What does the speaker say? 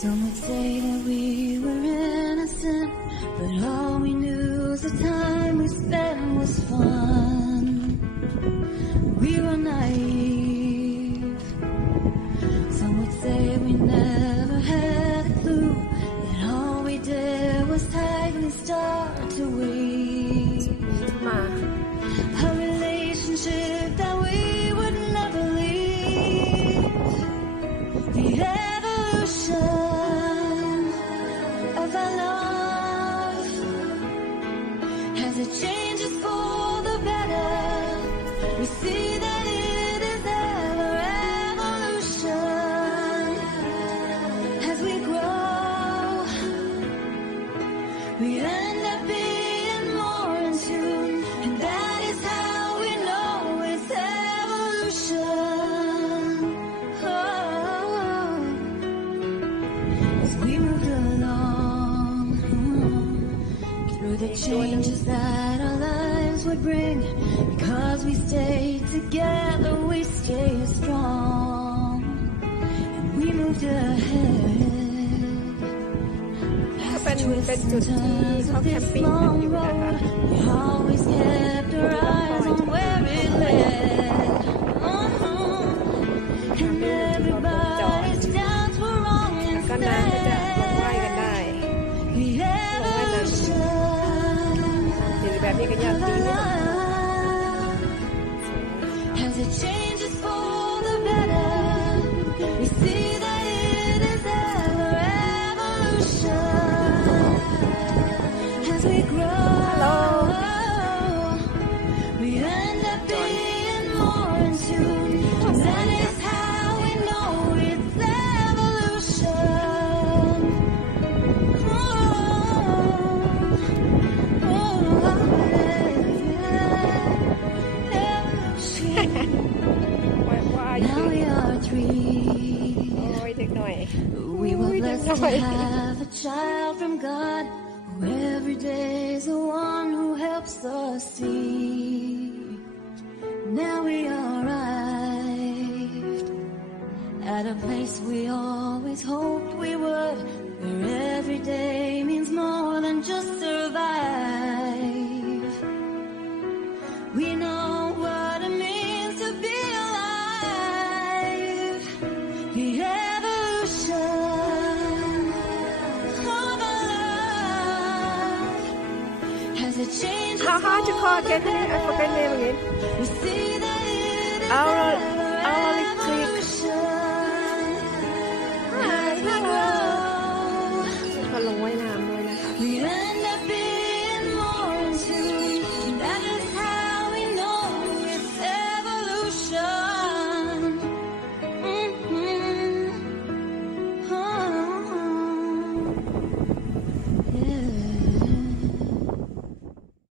Some would say that we were innocent, but all we knew was the time we spent was fun. We were naive. Some would say we never had a clue that all we did was tightly start to weave a relationship that we would never leave. The evolution of our love, as it changes for the better, we see that it is ever evolution. As we grow, we end up being more in tune, and that is how we know it's evolution. As we moved along through the changes that our lives would bring, because we stayed together, we stay strong, and we moved ahead. เป็นจุดที่เขาแคมปิ้งกันอยู่นะคะ We always kept our eyes on where it led. And everybody's doubts were wrong ก็น่าจะลงว่ายกันได้ The evolution เห็นแบบนี้ก็ยากดีนะ as it changes for the better, we see that it is ever evolution. As we grow, we end up being more in tune, and that is how we know it's evolution. Now we are three. โอ้ยเด็กหน่อย We were blessed to have a child from God, who every day is the one who helps us see. Now we arrived at a place we always hoped we would, where every day means more than just survive. We know what it means to be alive. The evolution of our love, as it changes How to call again? I forget name again. we see that it is Our ever